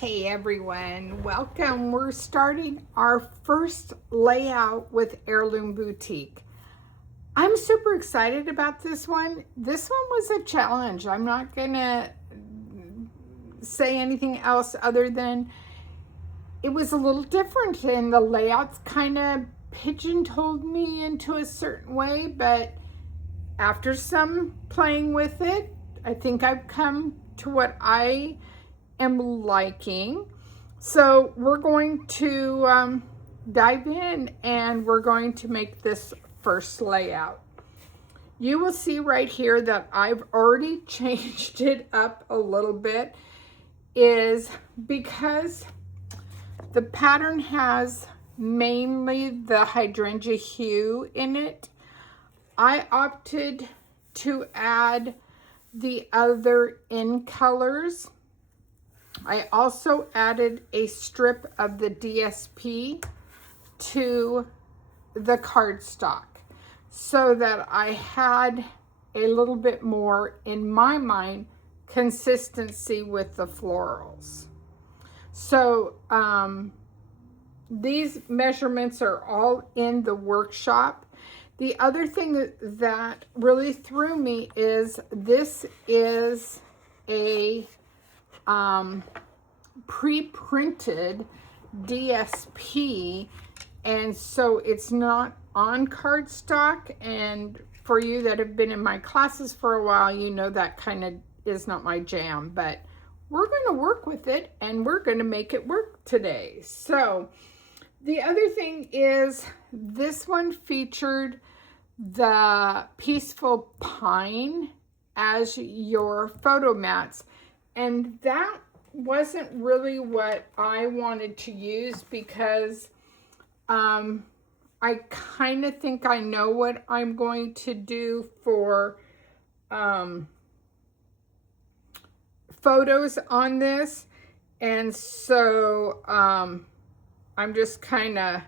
Hey everyone, welcome. We're starting our first layout with Heirloom Boutique. I'm super excited about this one. This one was a challenge. I'm not gonna say anything else other than it was a little different and the layouts kind of pigeonholed me into a certain way, but after some playing with it, I think I've come to what I am liking. So we're going to dive in and we're going to make this first layout. You will see right here that I've already changed it up a little bit, is because the pattern has mainly the hydrangea hue in it. I opted to add the other in colors. I also added a strip of the DSP to the cardstock so that I had a little bit more, in my mind, consistency with the florals. So these measurements are all in the workshop. The other thing that really threw me is this is a pre-printed DSP, and so it's not on cardstock. And for you that have been in my classes for a while, you know that kind of is not my jam, but we're going to work with it and we're going to make it work today. So the other thing is this one featured the Peaceful Pine as your photo mats. And that wasn't really what I wanted to use because I kind of think I know what I'm going to do for photos on this. And so I'm just kind of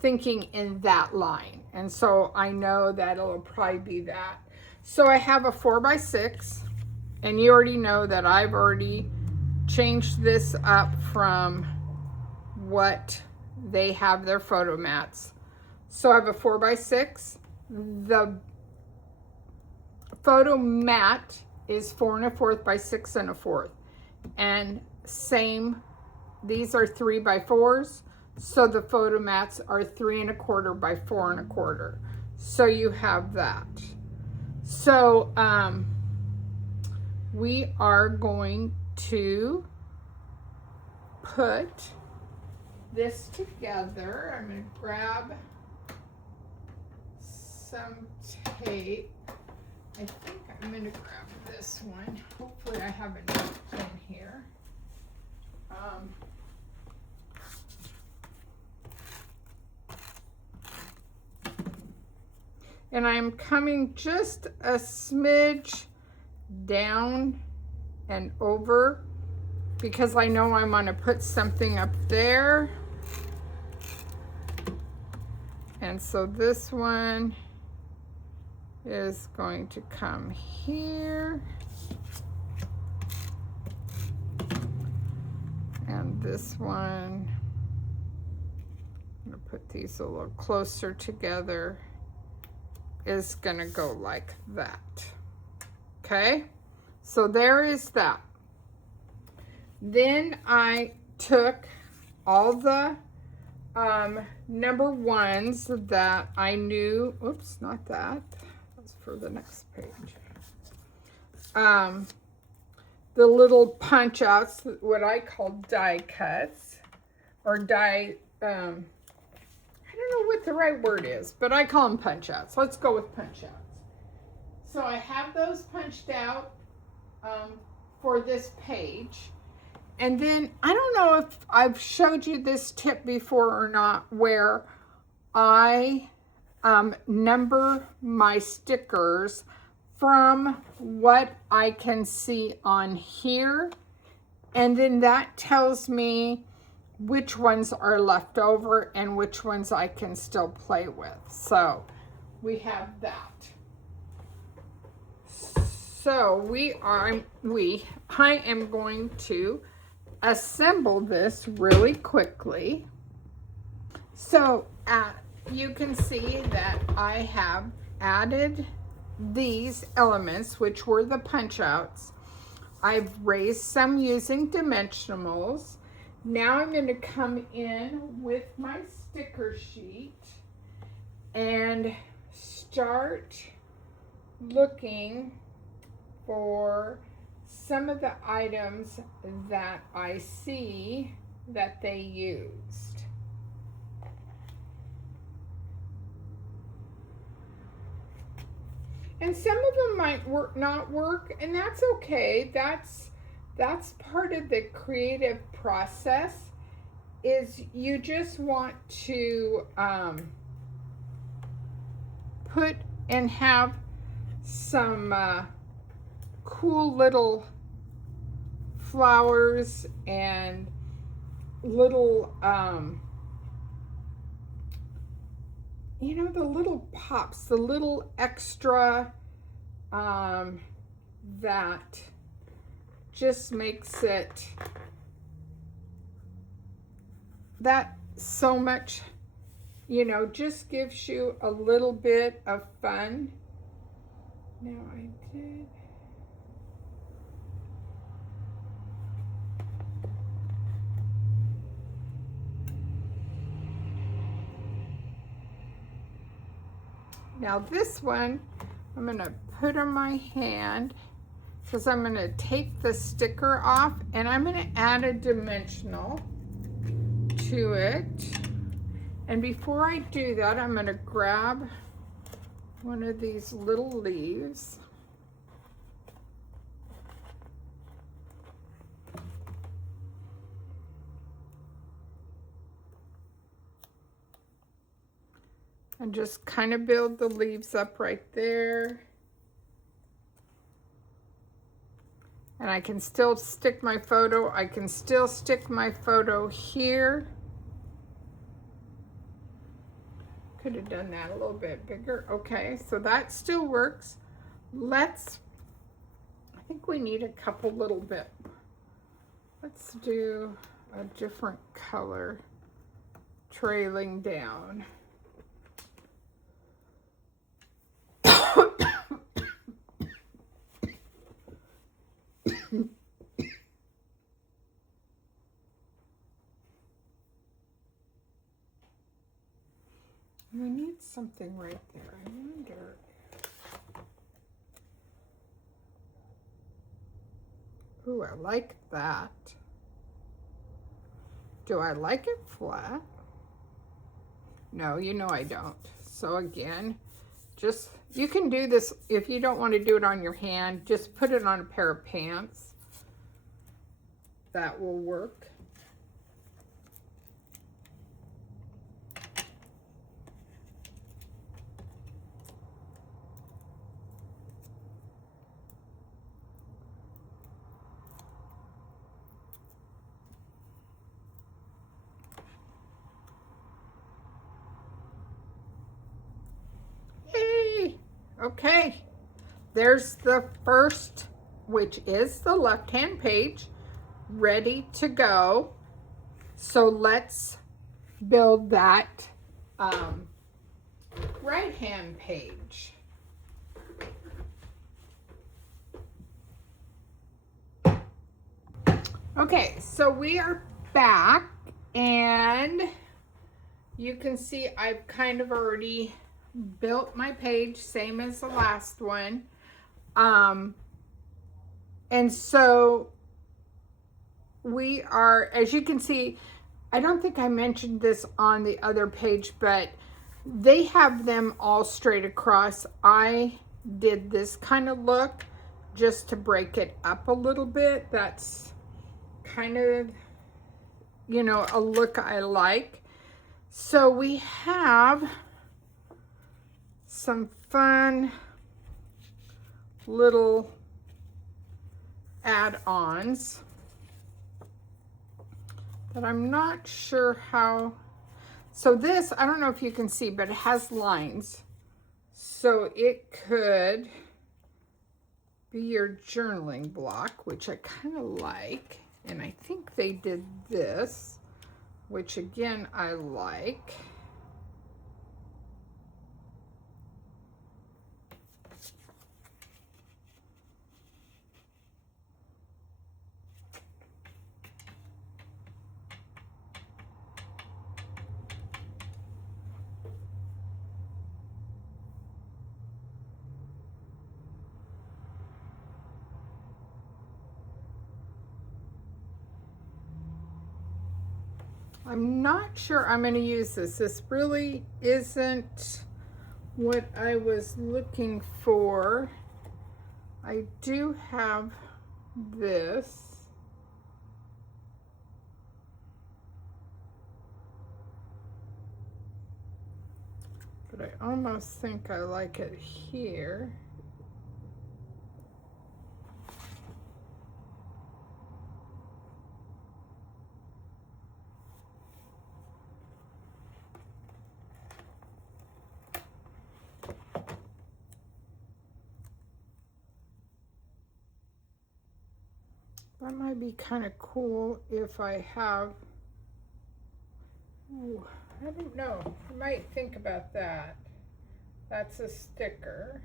thinking in that line. And so I know that it'll probably be that. So I have a 4x6, and you already know that I've already changed this up from what they have their photo mats. So I have a 4x6. The photo mat is 4 1/4 by 6 1/4. And same, these are 3x4s. So the photo mats are 3 1/4 by 4 1/4. So you have that. So we are going to put this together. I'm going to grab some tape. I think I'm going to grab this one. Hopefully I have enough in here. And I'm coming just a smidge down and over because I know I'm going to put something up there. And so this one is going to come here. And this one, I'm going to put these a little closer together, is going to go like that. Okay, so there is that. Then I took all the number ones that I knew, oops, not that, that's for the next page. The little punch outs, what I call die cuts, or die, I don't know what the right word is, but I call them punch outs. Let's go with punch outs. So I have those punched out for this page. And then I don't know if I've showed you this tip before or not, where I number my stickers from what I can see on here. And then that tells me which ones are left over and which ones I can still play with. So we have that. So I am going to assemble this really quickly. So you can see that I have added these elements, which were the punch outs. I've raised some using dimensionals. Now I'm going to come in with my sticker sheet and start looking for some of the items that I see that they used. And some of them might not work, and that's okay. That's part of the creative process, is you just want to put and have some cool little flowers and little you know, the little pops, the little extra that just makes it that so much, you know, just gives you a little bit of fun. Now I did. Now this one, I'm going to put on my hand because I'm going to take the sticker off and I'm going to add a dimensional to it. And before I do that, I'm going to grab one of these little leaves. And just kind of build the leaves up right there. And I can still stick my photo. I can still stick my photo here. Could have done that a little bit bigger. Okay, so that still works. I think we need a couple little bit. Let's do a different color trailing down. We need something right there. I wonder. Ooh, I like that. Do I like it flat? No, you know I don't. So again, just, you can do this if you don't want to do it on your hand, just put it on a pair of pants. That will work. Okay, there's the first, which is the left-hand page, ready to go. So let's build that right-hand page. Okay, so we are back, and you can see I've kind of already built my page, same as the last one. And so we are, as you can see, I don't think I mentioned this on the other page, but they have them all straight across. I did this kind of look just to break it up a little bit. That's kind of, you know, a look I like. So we have some fun little add-ons that I'm not sure how. So this, I don't know if you can see, but it has lines. So it could be your journaling block, which I kind of like. And I think they did this, which again, I like. I'm not sure I'm going to use this. This really isn't what I was looking for. I do have this. But I almost think I like it here. That might be kind of cool if I have, ooh, I don't know, I might think about that. That's a sticker.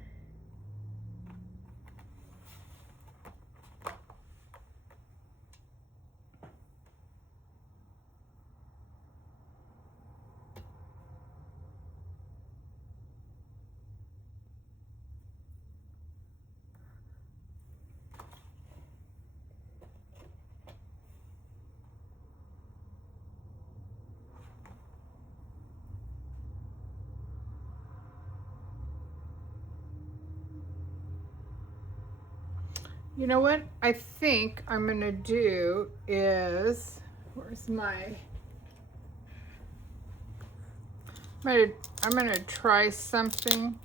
You know what I think I'm gonna do is, where's my, I'm gonna try something.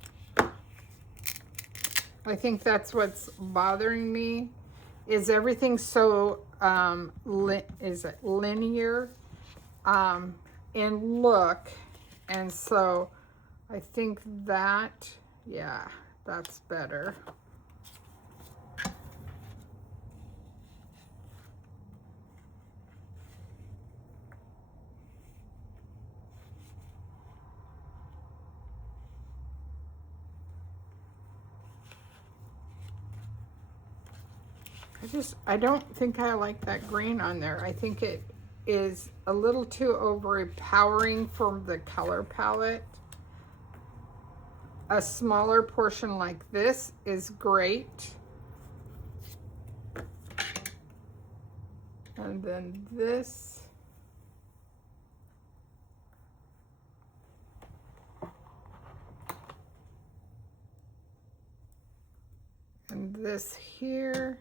I think that's what's bothering me, is everything so linear in look, and so I think that, yeah, that's better. I don't think I like that green on there. I think it is a little too overpowering for the color palette. A smaller portion like this is great. And then this. And this here.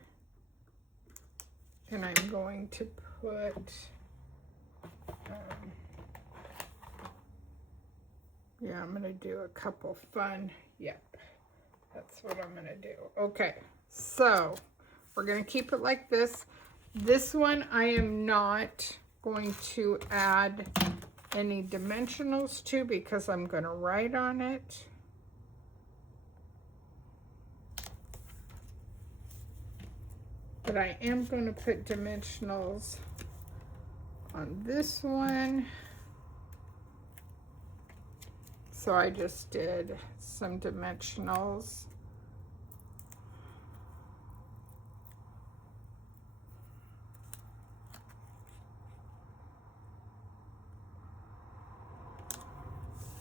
And I'm going to put, yeah, I'm going to do a couple fun, yep, that's what I'm going to do. Okay, so we're going to keep it like this. This one I am not going to add any dimensionals to because I'm going to write on it. But I am going to put dimensionals on this one. So I just did some dimensionals.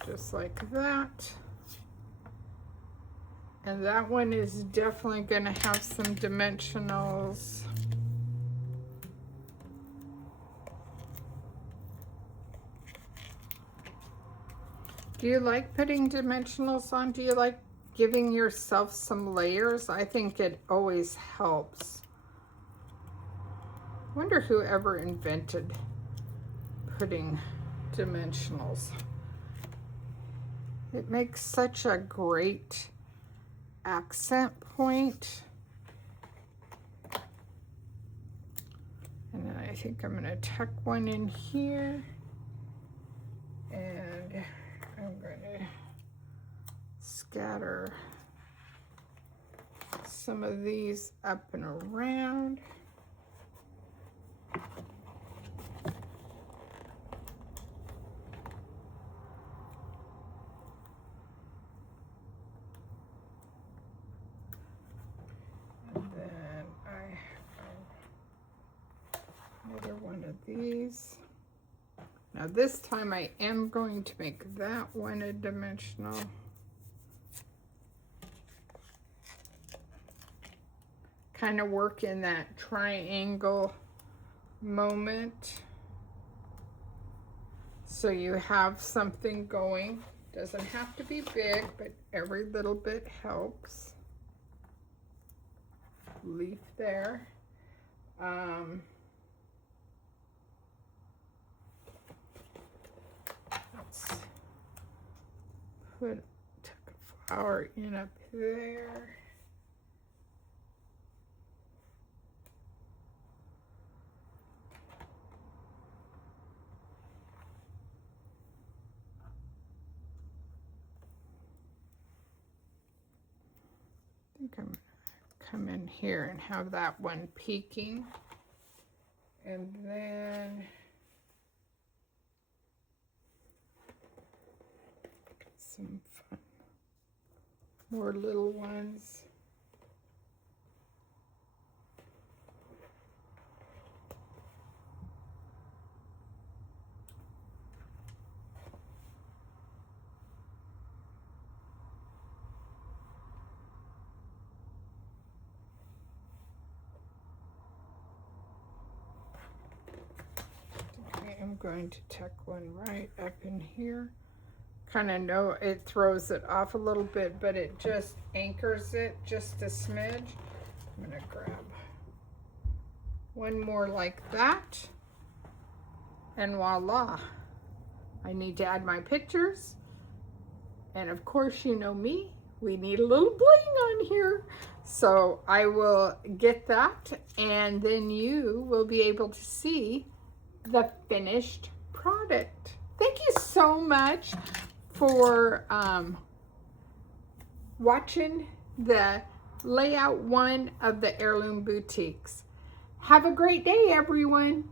Just like that. And that one is definitely going to have some dimensionals. Do you like putting dimensionals on? Do you like giving yourself some layers? I think it always helps. I wonder whoever invented putting dimensionals. It makes such a great accent point. And then I think I'm going to tuck one in here, and I'm going to scatter some of these up and around. And then I have another one of these. Now this time I am going to make that one a dimensional. Kind of work in that triangle moment. So you have something going. Doesn't have to be big, but every little bit helps. Leaf there. Let's tuck a flower in up there. I think I'm going to come in here and have that one peeking. And then some fun, more little ones. Okay, I'm going to tuck one right up in here. Kind of know it throws it off a little bit, but it just anchors it just a smidge. I'm going to grab one more like that, and voila. I need to add my pictures, and of course you know me, we need a little bling on here. So I will get that, and then you will be able to see the finished product. Thank you so much for watching the layout one of the Heirloom Boutiques. Have a great day, everyone.